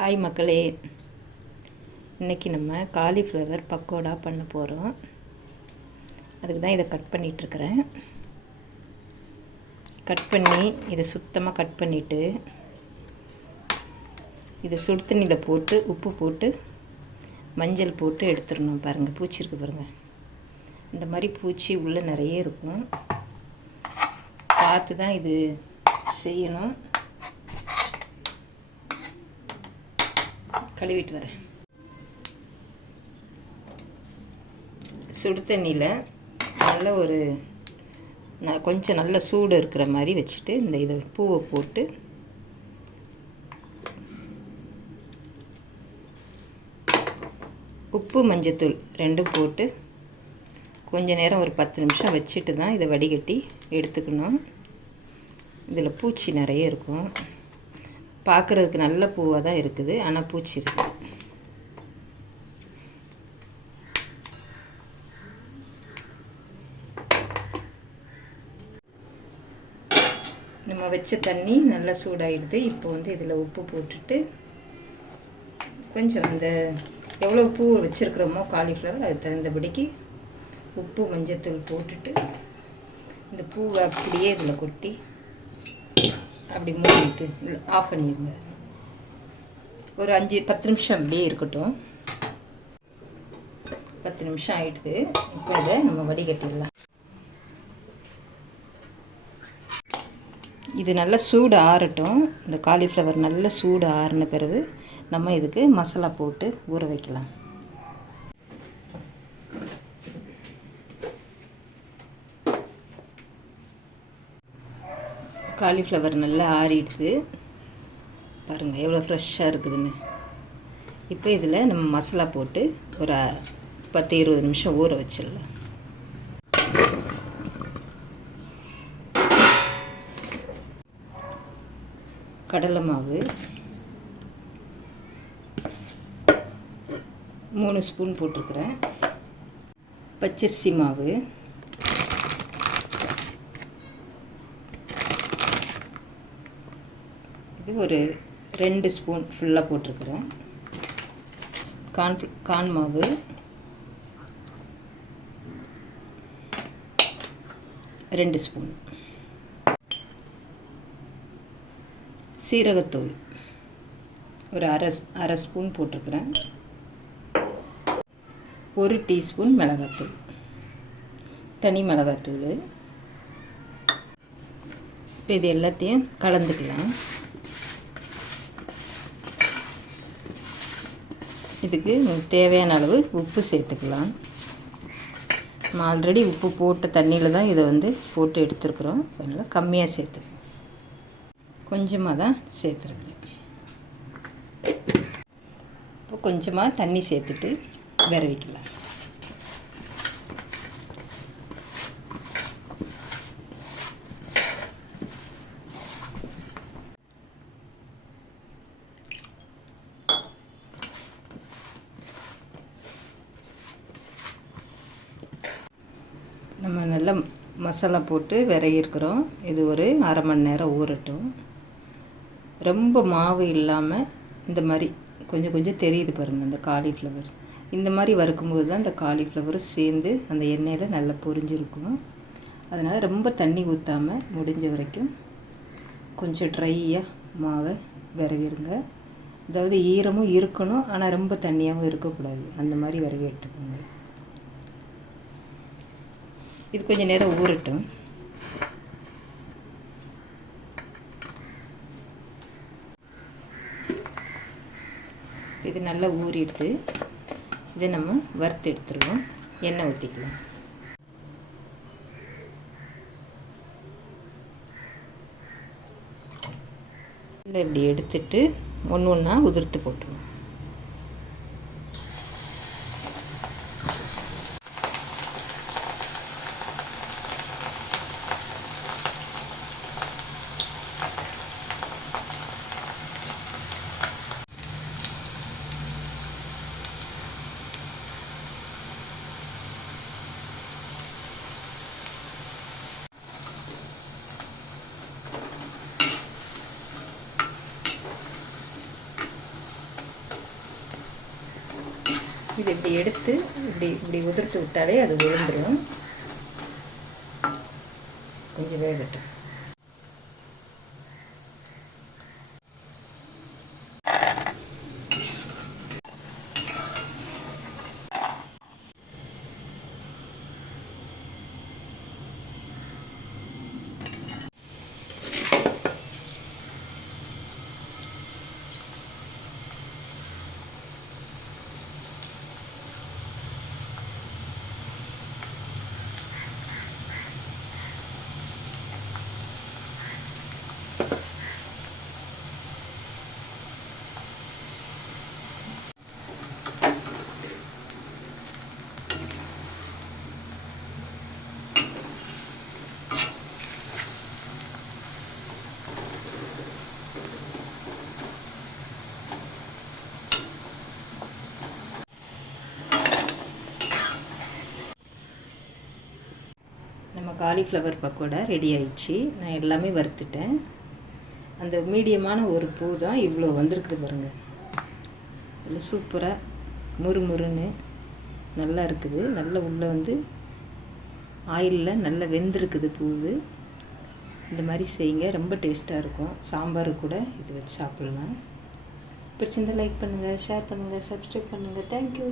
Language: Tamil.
ஹாய் மக்களே, இன்றைக்கி நம்ம காலிஃப்ளவர் பக்கோடா பண்ண போகிறோம். அதுக்கு தான் இதை கட் பண்ணிகிட்ருக்கிறேன். கட் பண்ணி இதை சுத்தமாக கட் பண்ணிவிட்டு இதை சுடு தண்ணியில் போட்டு உப்பு போட்டு மஞ்சள் போட்டு எடுத்துடணும். பாருங்கள், பூச்சி இருக்குது பாருங்கள். இந்த மாதிரி பூச்சி உள்ளே நிறைய இருக்கும். பார்த்து தான் இது செய்யணும். கழுவிட்டு வரேன். சுடு தண்ணியில் கொஞ்சம் நல்ல சூடு இருக்கிற மாதிரி வச்சுட்டு இதை பூவை போட்டு உப்பு மஞ்சத்தூள் ரெண்டும் போட்டு கொஞ்ச நேரம் ஒரு 10 நிமிஷம் வச்சுட்டு தான் இதை வடிகட்டி எடுத்துக்கணும். இதில் பூச்சி நிறைய இருக்கும். பார்க்குறதுக்கு நல்ல பூவாக தான் இருக்குது, ஆனால் பூச்சி இருக்குது. நம்ம வச்ச தண்ணி நல்லா சூடாகிடுது. இப்போ இதில் உப்பு போட்டுட்டு கொஞ்சம் எவ்வளோ பூ வச்சுருக்குறோமோ காலிஃப்ளவர் அதுக்கு தகுந்தபடிக்கு உப்பு மஞ்சத்தூள் போட்டுட்டு இந்த பூவை அப்படியே இதில் கொட்டி அப்படி மூடிட்டு ஆஃப் பண்ணிடுங்க. ஒரு 5-10 நிமிஷம் அப்படியே இருக்கட்டும். 10 நிமிஷம் ஆகிடுது. இப்போ இதை நம்ம வடிகட்டிடலாம். இது நல்லா சூடு ஆறட்டும். இந்த காலிஃப்ளவர் நல்லா சூடு ஆறின பிறகு நம்ம இதுக்கு மசாலா போட்டு ஊற வைக்கலாம். காலிஃப்ளவர் நல்லா ஆறிடுது. பாருங்கள் எவ்வளோ ஃப்ரெஷ்ஷாக இருக்குதுன்னு. இப்போ இதில் நம்ம மசாலா போட்டு ஒரு 10-20 நிமிஷம் ஊற வச்சிடலாம். கடலை மாவு 3 ஸ்பூன் போட்டிருக்கிறேன். பச்சரிசி மாவு ஒரு 2 ஸ்பூன் ஃபுல்லாக போட்டிருக்கிறேன். கார்ன் மாவு 2 ஸ்பூன். சீரகத்தூள் ஒரு அரை ஸ்பூன் போட்டிருக்கிறேன். 1 டீஸ்பூன் மிளகாத்தூள், தனி மிளகாத்தூள். இப்போ இது எல்லாத்தையும் கலந்துக்கலாம். இதுக்கு தேவையான அளவு உப்பு சேர்த்துக்கலாம். நம்ம ஆல்ரெடி உப்பு போட்ட தண்ணியில் தான் இதை போட்டு எடுத்துருக்குறோம். அதனால் கம்மியாக சேர்த்து கொஞ்சமாக தான் சேர்த்துருக்கேன். இப்போ கொஞ்சமாக தண்ணி சேர்த்துட்டு விரவிக்கலாம். நம்ம நல்லா மசாலா போட்டு விரையிருக்கிறோம். இது ஒரு அரை மணி நேரம் ஊறட்டும். ரொம்ப மாவு இல்லாமல் இந்த மாதிரி கொஞ்சம் கொஞ்சம் தெரியுது பாருங்கள். அந்த காலிஃப்ளவர் இந்த மாதிரி வறுக்கும்போது தான் இந்த காலிஃப்ளவர் சேர்ந்து அந்த எண்ணெயில் நல்லா பொரிஞ்சிருக்கும். அதனால் ரொம்ப தண்ணி ஊற்றாமல் முடிஞ்ச வரைக்கும் கொஞ்சம் ட்ரையாக மாவை விரவிடுங்க. அதாவது ஈரமும் இருக்கணும், ஆனால் ரொம்ப தண்ணியாகவும் இருக்கக்கூடாது. அந்த மாதிரி விரவி எடுத்துக்கோங்க. இது கொஞ்சம் நேரம் ஊறட்டும். இது நல்லா ஊறிடுது. இதை நம்ம வறுத்து எடுத்துருவோம். எண்ணெய் ஊற்றிக்கலாம். இல்லை இப்படி எடுத்துட்டு ஒன்று ஒன்றா உதிர்த்து போட்டுருவோம். இது இப்படி எடுத்து இப்படி உதிர்த்து விட்டாலே அது விழுந்துடும். கொஞ்சம் வேகட்டும். நம்ம காலிஃப்ளவர் பக்கோடா ரெடி ஆயிடுச்சு. நான் எல்லாமே வறுத்துட்டேன். அந்த மீடியமான ஒரு பூ தான் இவ்வளோ வந்திருக்குது பாருங்கள். இதில் சூப்பராக முறுமுறுன்னு நல்லா இருக்குது. நல்லா உள்ளே வந்து ஆயிலில் நல்லா வெந்திருக்குது பூவு. இந்த மாதிரி செய்யுங்க, ரொம்ப டேஸ்ட்டாக இருக்கும். சாம்பார் கூட இது வச்சு சாப்பிட்லாம். பிடிச்சிருந்தால் லைக் பண்ணுங்கள், ஷேர் பண்ணுங்கள், சப்ஸ்கிரைப் பண்ணுங்கள். தேங்க்யூ.